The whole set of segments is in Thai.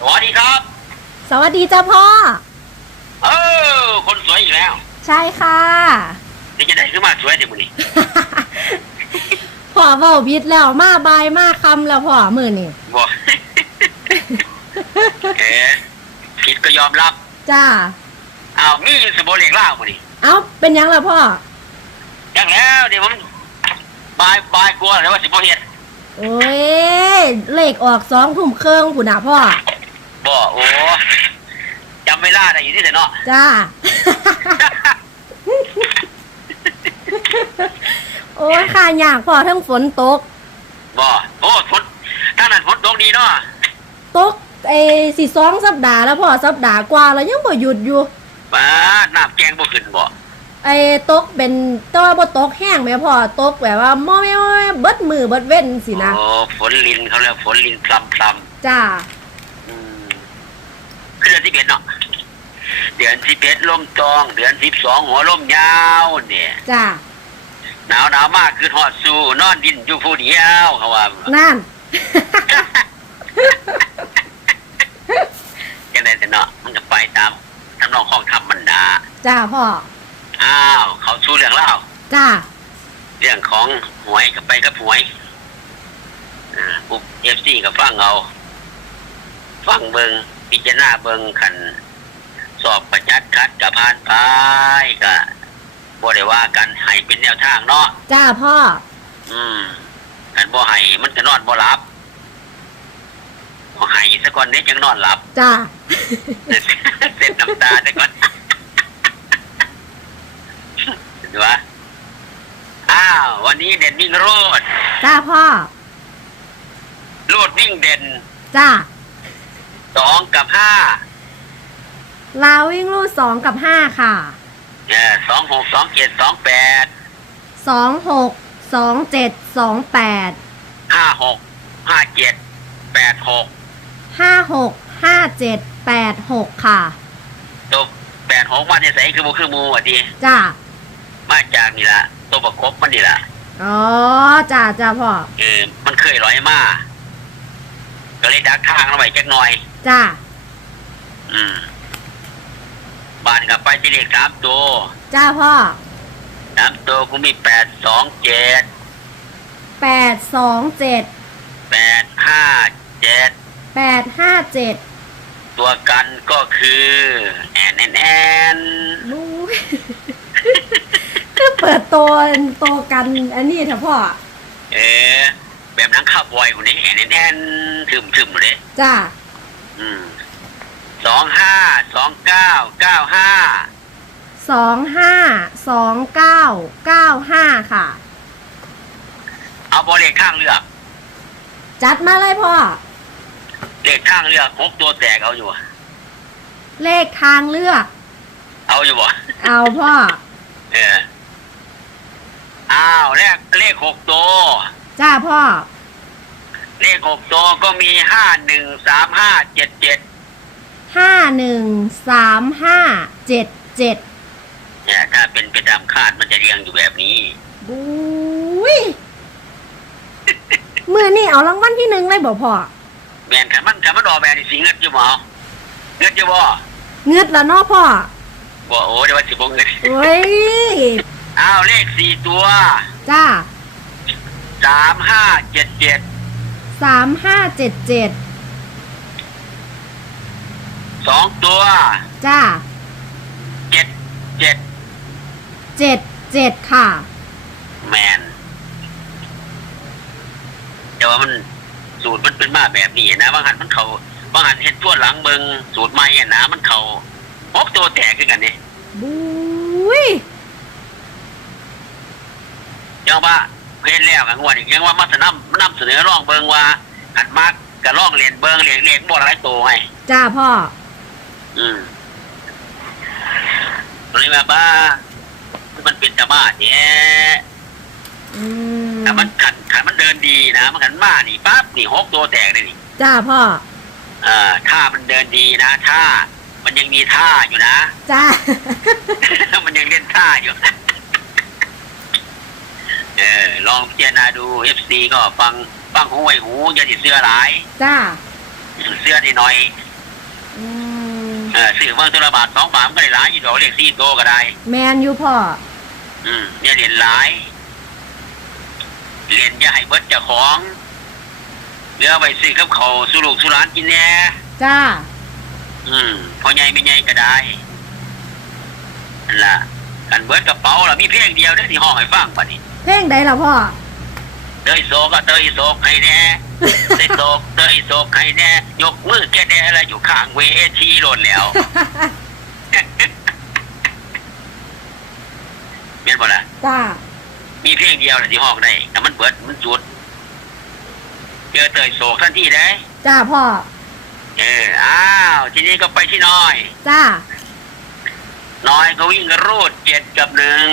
สวัสดีครับ สวัสดีจ้าพ่อ เออ คนสวยอีกแล้วใช่ค่ะ นี่จะได้ขึ้นมาสวยเดี๋ยวมึงนี่พ่อเว้าบิดแล้วมาบายมาคำแล้วพ่อมือนี่บอก เอ๋ผิดก็ยอมรับจ้า อ้าวมีอยู่สมบูรณ์เหล็กเล่ามึงนี่เอ้าเป็นยังล่ะพ่อยังแล้วเดี๋ยวผมบายบายกลัวเลยว่าสิบโเฮ็ดโอ้ยเลขออกสองทุ่มเครื่องผุนนะพ่อ บ่โอ้จำเวลาได้อยู่ที่ไหนเนาะจ้า โอ้ยข่ายากพ่อทั้งฝนตก บ่โอ้ฝนถ้านั้นฝนตกดีเนาะตกไอ้สิสองสัปดาห์แล้วพ่อสัปดาห์กว่าแล้วยังบ่หยุดอยู่ ป้าดน้ำแกงบ่ขึ้นบ่ไอ้ตกเป็นแตัวาบ่ตกแห้งแม่พ่อตกแบบว่าม่อแม่ม่อแม่เบิดมือเบิดเว้นสินะโอ้ฝนลินเขาเรียกฝนลินพลำพลำจ้าอืม คือเดือนที่เอ็ดเนาะเดือนที่เอ็ดลมตอง เดือนสิบสองหัวลมยาวเนี่ยจ้าหนาวหนาวมากคือทอดสู้นอนดินอยู่ผู้เดียวเขาว่านั่นจังไดแต่เนาะมันจะไปตามทำนองของธรรมมันดาจ้าพ่ออ้าวเขาชูเรื่องเล่าจ้าเรื่องของหวยกับไปกับหวยอ่าปุ๊บเอฟซีกับฟังเอาฟังเบิง พิจารณาเบิงขันสอบประจัดคัดกับพานพายก็บ่ได้ว่ากันให้เป็นแนวทางเนาะจ้าพ่อ อืมกันบ่ให้มันจะนอนบ่หลับบ่ให้ซะก่อนเนี้จังนอนหลับจ้า เส้นน้ำตาซะก่อนดูวะอ้าววันนี้เด่นวิ่งโรดจ้าพ่อ โรดวิ่งเด่นจ้า สองกับห้าลาวิ่งลู่สองกับห้าค่ะเออสองหกสองเจ็ดสองแปดสองหกสองเจ็ดสองแปดห้าหกห้าเจ็ดแปดหกห้าหกห้าเจ็ดแปดหกค่ะตัวแปดหกมาที่ใส่คือบุคือหมูอะดีจ้ามาจากนี่ละตัวประกบมันนี่ละอ๋อจ้าจ้าพ่อเออมันเคยร้อยมาก็เลยดักทางเราไว้จักหน่อย จ้าอืมบานกับไปที่เลขสามตัวจ้าพ่อสามตัวกูมีแปดสองเจ็ดแปดสองเจ็ดแปดห้าเจ็ดแปดห้าเจ็ดตัวกันก็คือแอนแอนแอนรู้ คือเปิดตัวตัวกัน อันนี้เถอะพ่อ เออแบบนังข้าวบอยคนนี้แอนแอนแอนถึมถึมเลยจ้าอืม สองห้าสองเก้าเก้าห้าสองห้าสองเก้าเก้าห้าค่ะ เอาบอเลขข้างเลือก จัดมาเลยพ่อ เลขข้างเลือกหกตัวแตกเอาอยู่อะเลขทางเลือก เอาอยู่บ่เอาพ่อ เอออ้าวเลขเลขหกตัว จ้าพ่อ เลขหกตัวก็มีห้าหนึ่งสามห้าเจ็ดเจ็ดห้าหนึ่งสามห้าเจ็ดเจ็ดเนี่ยถ้าเป็นไปตามคาดมันจะเรียงอยู่แบบนี้บุ้ยมือนี่เอารางวัลที่หนึ่งเลยบอกพ่อแมนขันมันขันมันดอกแบบนี้สิเงินอยู่บ่เอาเงินอยู่บ่เงืดละเนาะพ่อบ่โอ้เดี๋ยวว่าสิบ่เงินโอ้ยอ้าวเลขสี่ตัวจ้าสามห้าเจ็ดเจ็ด สามห้าเจ็ดเจ็ดสองตัวจ้าเจ็ดเจ็ดเจ็ดเจ็ดค่ะ แมนแต่ว่ามันสูตรมันเป็นมาแบบนี้นะบางหันมันเขาบางหันเห็นตัวหลังเบิงสูตรใหม่อะนะมันเขาพบตัวแตกขึ้นกันนี่บุ้ยยังว่า เห็นแล้วกันงวดอีกยังว่ามาสนำนำเสนอร่องเบิงว่าหัดมากกับร่องเรียนเบิงเรียนเรียนบ่หลายตัวไงจ้าพ่อ อืมเลยมาบ้ามันเป็นธรรมะเนี่ยอืมแต่มันขันขันมันเดินดีนะมันขันมานี่ปั๊บนี่หกตัวแตกเลยนี่จ้าพ่อเอ่อถ้ามันเดินดีนะถ้ามันยังมีท่าอยู่นะ จ้า มันยังเล่นท่าอยู่ เออลองพิจารณาดูเอฟซีก็ฟังฟังหูไว้หูอย่าติดเสื้อหลายจ้าเสื้อนิดหน่อยอืมเออซื้อเมืองตัวละบาทสองบาทมันก็ได้หลายอยู่ดอกเรียกซีโตก็ได้ แมนอยู่พ่อ อืมเนี่ยเรียนหลายเรียนอย่าให้เบิดเจ้าของเหลือไปซื้อกับเขาวสุลูกสุรานกินแหน่ จ้า อืมพอใหญ่ไม่ใหญ่ก็ได้นั่นล่ะกันเบิดกระเป๋าล่ะมีเพลงเดียวได้อที่ห้องให้ฟังป่ะนี่ เพลงใดล่ะพ่อ เตยโศกก็เตยโศกให้แน่เตยโศกเตยโศกให้แน่ยกมือแกแน่อะไรอยู่ข้างเวทีโลดแล้วเห็นบ่ล่ะจ้ามีเพลงเดียวแหละที่ห้องได้แต่มันเบิดมันสุด เจอเตยโศกทันทีได้ จ้าพ่อ เอออ้าวทีนี้ก็ไปที่น้อย จ้า น้อยก็วิ่งรูดเจ็ดกับหนึ่ง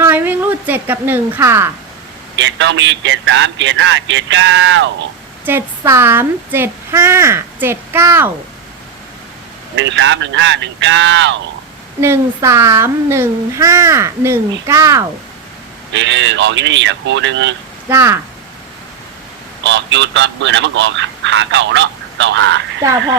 น้อยวิ่งรูดเจ็ดกับหนึ่งค่ะ เจ็ดต้องมีเจ็ดสามเจ็ดห้าเจ็ดเก้าเจ็ดสามเจ็ดห้าเจ็ดเก้าหนึ่งสามหนึ่งห้าหนึ่งเก้าหนึ่งสามหนึ่งห้าหนึ่งเก้าเออออกที่นี่แหละครูหนึ่งจ้าออกอยู่ตอนมือนะมันก็ออกหาเก่าเนาะเก่าหา จ้าพ่อ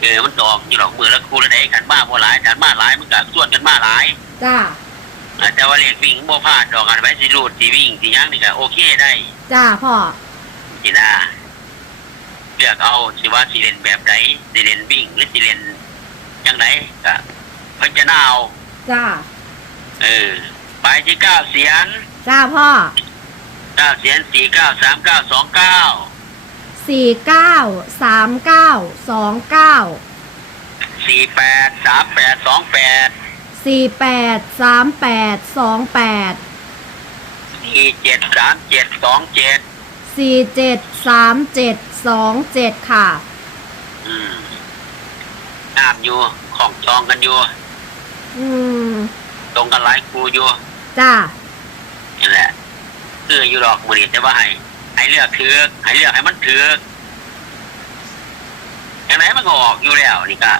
เออมันตออกอยู่หรอกมือแล้วครูแล้วได้กันบ้าบ่หลายกันบ้าหลายมันก็ส่วนกันมาหลาย จ้า อ่าแต่ว่าเรียกวิ่งบ่พลาดดอกกันไปสิรูดสิวิ่งสิหยังนี่ก็โอเคได้จ้าพ่อสินะเลือกเอาสิว่าสิเล่นแบบไหนสิเล่นวิ่งหรือสิเล่นจังไหนก็พิจารณาเอาจ้าเออไปที่เก้าเสียนจ้าพ่อเก้าเสียนสี่เก้าสามเก้าสองเก้าสี่เก้าสามเก้าสองเก้าสี่แปดสามแปดสองแปด สี่แปดสามแปดสองแปดสี่เจ็ดสามเจ็ดสองเจ็ดสี่เจ็ดสามเจ็ดสองเจ็ดค่ะอืมตามอยู่ของจองกันอยู่อืมตรงกันหลายครูอยู่จ้านี่แหละคืออยู่ดอกมือนี่แต่ว่าให้ให้เลือกถือกให้เลือกให้มันถือกอย่างไรมันก็ออกอยู่แล้วนี่ก็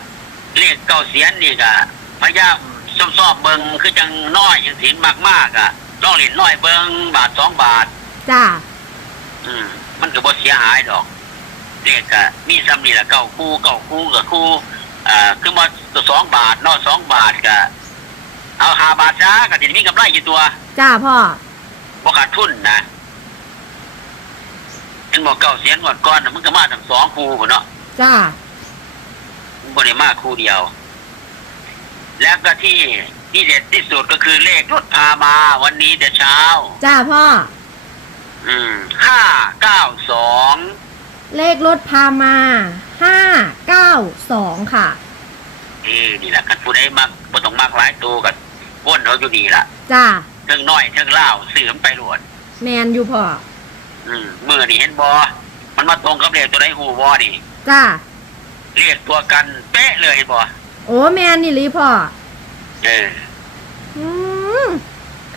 เรียกเก้าเสียนนี่ก็พยายาม ซ่อมซอบเบิงคือจังน้อยอย่างสินมากมากๆอะลองเหรียญน้อยเบิงบาทสองบาท จ้า อืมมันก็บ่เสียหายดอกเรียกก็มีซ้ำนี่แหละเก้าคู่เก้าคู่กับคู่อ่าคือมาสองบาทเนอกสองบาทก็เอาหาบาทจ้าก็จะมีกำไรอยู่ตัวจ้าพ่อบ่ขาดทุนนะเห็นบอกเก้าเสียนงวดก้อนน่ะมันก็มาทั้งสองคู่พุ่นเนาะจ้ามันบ่ได้มาคู่เดียว แล้วก็ที่ที่เด็ดที่สุดก็คือเลขรถพามาวันนี้แต่เช้า จ้าพ่อ อืมห้าเก้าสองเลขรถพามาห้าเก้าสองค่ะ เออนี่แหละกันผู้ใดมักบ่ต้องมักหลายตัวกับวนเขาอยู่นี่ล่ะจ้าเทิงน้อยเทิงเล่าวซื้อมันไปโหลดแมนอยู่พ่อ อืมมือนี่เห็นบอมันมาตรงกับเลขตัวใดหูบอนี่จ้าเรียกตัวกันเป๊ะเลยเห็นบอ โอ้แมนนี่หลีพ่อเอออืม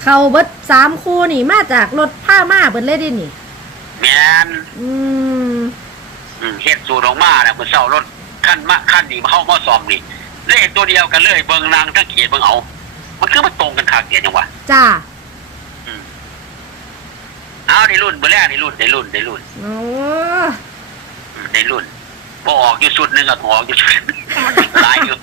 เขาเบิดสามคู่นี่มาจากรถผ้ามาเบิดเลยดินี่ แมนอืมอืมเฮ็ดสูตรออกมาแล้วมันเศร้ารถขั้นมาขั้นนี่มาเข้ามาซ่อมนี่เลขตัวเดียวกันเลยเบิ่งนางทั้งเขียนเบิ่งเอา มันคือมันตรงกันคักเดียวจังวะจ้าเอาได้รุ่นเบ่แรกได้รุ่นได้รุ่นได้รุ่นโอ้อืมได้รุ่นพอออกอยู่สุดหนึงก็ออกอยู่สุดหลายอยู่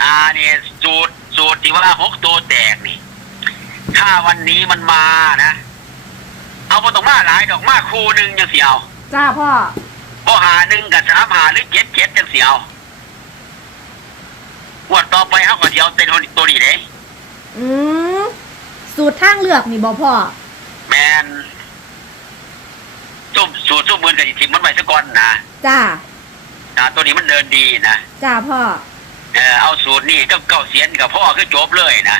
อ่าเนี่ยสูตรสูตรที่ว่าหกตัวแตกนี่ ถ้าวันนี้มันมานะ เอาไปตรงมาหลายดอกมาคู่หนึ่งยังเสียวจ้าพ่อพอหาหนึ่งกับสามหาหรือเจ็ดเจ็ดยังเสียวงวดต่อไปเขาก็เดียวเต็นตัวนี้เด้อืมสูตรทางเลือกนี่บอพ่อแมนซุ่มสูตรซุ่มมือกันอีกทีมันไปซะก่อนนะจ้าอ่าตัวนี้มันเดินดีนะจ้าพ่อเออเอาสูตรนี่ก็เก้าเสียนกับพ่อคือจบเลยนะ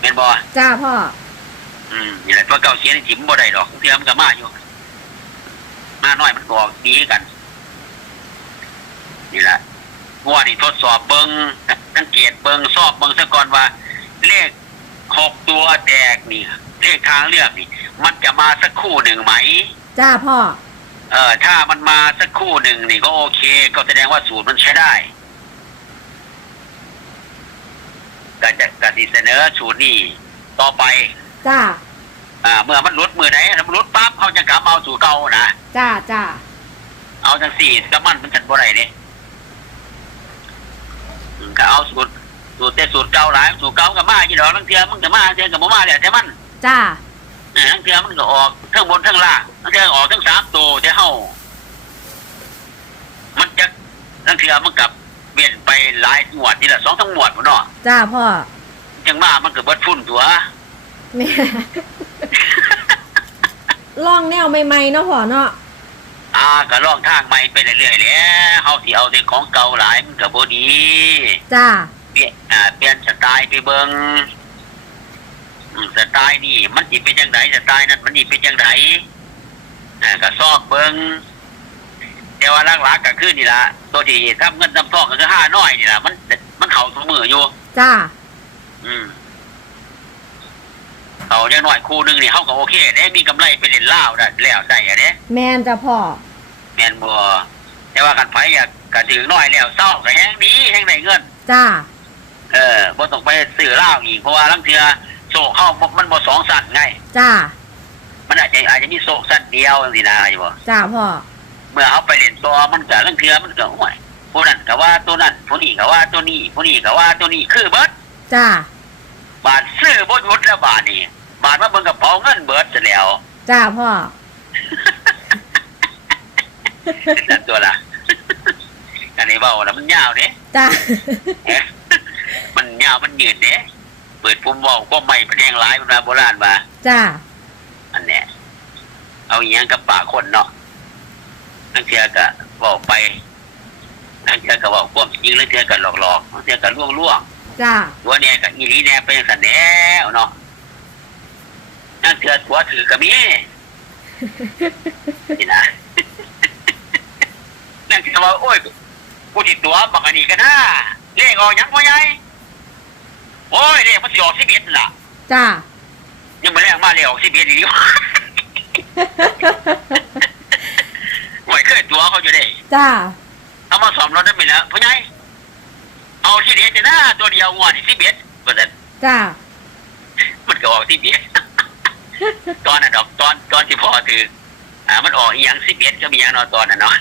เป็นบอจ้าพ่อ อืมนี่แหละว่าเก้าเสียนถิ่มบ่ได้ดอกเทียมนกับมาอยู่มาน้อยมันก็ออกดีกันนี่แหละงวดนี่ทดสอบเบิงสังเกตเบิงสอบเบิงซะก่อนว่า เลขหกตัวแตกนี่เลขทางเลือกนี่ มันจะมาสักคู่หนึ่งไหม จ้าพ่อ เออถ้ามันมาสักคู่หนึ่งนี่ก็โอเค ก็แสดงว่าสูตรมันใช้ได้ก็จะกสิเสนอสูตรนี่ต่อไป จ้า อ่า เมื่อมันลดมือไหนแล้วมันลดปั๊บเขาจะกลับมาเอาสู่เก่านะจ้า จ้า เอาจังสี่กับมันมันจัดบ่ได้เนี่ยก็เอาสูตรสูตรแต่สูตรเก่าหลายสูตรเก่ากับมากี่ดอกลังเทียมันก็มาเทียกับบ่มาแหละแต่มัน จ้า เออลังเทียมันก็ออกทั้งบนทั้งล่างลังเทียออกทั้งสามตัวแต่เฮามันจะลังเทียมันกับเวียนไปหลายหมวดนี่แหละสองทั้งหมวดพุ่นเนาะจ้าพ่อจังมามันก็เบิดฟุ้นตัวแม่ลองแนวใหม่ๆเนาะพ่อเนาะอ่าก็ลองทางใหม่ไปเรื่อยๆแหล้วเฮาสิเอาแต่ของเก่าหลายมันก็บ่ดีจ้า เปลี่ยนอ่าเปลี่ยนสไตล์ไปเบิงอืม สไตล์นี่มันสิเป็นจังไดสไตล์นั้นมันสิเป็นจังไดอ่าก็ซอกเบิงแต่ว่าหลักๆก็คือนี่ล่ะตัวที่ทำเงินทำทองก็คือห้าน้อยนี่ล่ะมันมันเข้าทุกมืออยู่ จ้า อืมเอาเล็กน้อยคู่หนึงนี่เฮาก็โอเคได้มีกำไรไปเล่นเหล้าได้แล้วได้อะเด้แมนจ้าพ่อแม่นบ่แต่ว่ากันไผอยากก็ถือน้อยแล้วเศร้าก็แฮงดีแฮงได้เงิน จ้า เออบ่ต้องไปซื้อเหล้าอีกเพราะว่าลังเทือโศ กเข้าบ่มันบ่สองสั้นไง จ้า มันอาจจะอาจจะมีโศกสั้นเดียวจังซี่นะอยู่บ่จ้าพ่อ เมื่อเอาไปเล่นตัวมันก็ลังเทือมันก็โอ้ยผู้นั้นก็ว่าตัวนั้นผู้นี้ก็ว่าตัวนี้ผู้นี้ก็ว่าตัวนี้คือเบิดจ้า บาทซื้อบ่หยุดแล้วบาทนี่บาทมาเบิ่งกระเป๋าเงินเบิดซะแล้วจ้าพ่อ นั่นตัวล่ะกันนี่เว้าแล้วมันยาวเด้ จ้าเอ๊ะมันยาวมันยืดเด้เปิดปุ่มเว้าก็ไม่เป็นแรงหลายเพิ่นว่าโบราณว่าจ้าอันเนี้ยเอาอย่างกับปากคนเนาะนั่งเทียกะบอกไปนั่งเทียกะบอกพวกจริงแล้วเทียกะหลอกหลอกนั่งเทียกะล่วงล่วงจ้าตัวเนี้ยกะอีรีเนี่ยเป็นสันแนวเนาะนั่งเทียตัวถือกะมีนี่นะนั่งเทียว่าโอ้ยกูติดตัวบักอันนี้กันนะเลขออกหยังพ่อใหญ่ โอ้ยเลขมันสิออกสิบเอ็ดล่ะจ้ายังมาแรกมาเลขออกสิบเอ็ดอีกหวยเคยตัวเขาอยู่ได้จ้าเอามาสอมรถได้ไหมล่ะพ่อใหญ่เอาที่เดียดนะตัวเดียวงวดที่สิบเอ็ดก็แต่จ้ามันก็ออกที่เบียดตอนน่ะดอกตอนตอนที่พ่อถืออ่ามันออกอีหยังสิบเอ็ดก็มีอย่างเนอนตอนน่ะเนาะ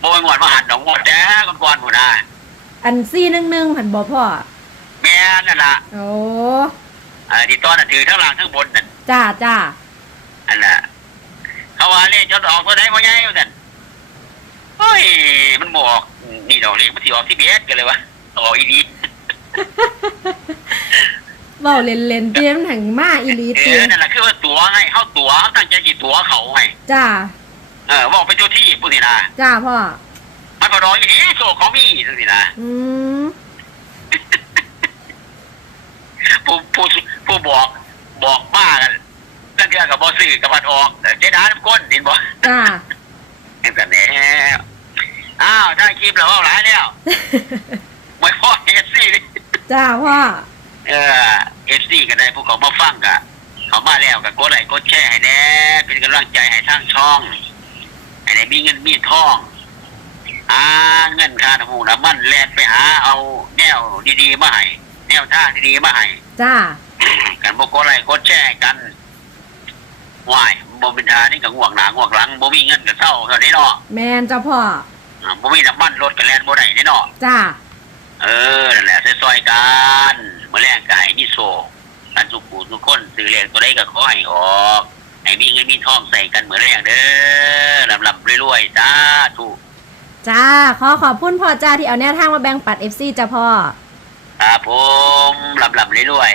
โบยงวดมาหันดอกงวดแด้ก่อนก่อนๆหมดนะอันซี่หนึ่งหนึ่งหันบอกพ่อ แม่นั่นล่ะโอ้อ่าที่ตอนน่ะถือทั้งล่างทั้งบนนั่นจ้าจ้าอันน่ะเขาว่าเลขจนออกตัวไหนพ่อใหญ่ว่าซั่นโอ้ยมันบอกนี่ดอกเลขมันสิออกสิบเอ็ดกันเลยวะออกอีดีเบาเล่นเล่นๆเตรียมถังมาอีหลีเอเตียอนั่นแหละคือว่าตัวไงเข้าตัวเขาตั้งใจจีตัวเขาไงจ้าเออบอกไปตัวที่พูดสินะจ้าพ่อมันก็รออย่างนี้โซ่เขามีพูดสินะอืม ผู้ผู้ผู้บอกบอกป้ากันตั้งแต่กับบอสื่อกับพัดออกแต่เจ๊ดาน้ำก้นเห็นบ่จ้าเห็นแต่แหน่อ้าวถ้าคลิปเราเอาหลายแล้วไม่พอเอฟซีจ้าพ่อเออเอฟซีก็ได้ผู้เขามาฟังกะเขามาแล้วกับกดไลค์กดแชร์ให้แน่เป็นกำลังใจให้ทางช่องให้ได้มีเงินมีทองอ่าเงินค่าน้ำมูกน้ำมันแลนไปหาเอาแนวดีๆมาให้ แนวทางดีๆมาให้ จ้า กันบกอะไรกดแชร์กันวายบ่เป็นทานี่ก็ง่วงหนาง่วงหลังบ่มีเงินก็เศร้าเท่านี้เนาะแมนจ้าพ่อ อ่าบ่มีน้ำมันรถก็แล่นบ่ได้นี่เนาะจ้า เออนั่นแหละซอยๆกันมื้อแรกก็ให้มีโซกันทุกผู้ทุกคนซื้อเลขตัวใดก็ขอให้ออกให้มีเงินมีทองใส่กันเหมือนแรกเด้อลำๆรวยๆจ้าถูกจ้า ขอขอบคุณพ่อจ้าที่เอาแนวทางมาแบ่งปัดเอฟซีจ้าพ่อ ครับผมลำลำเรื่อย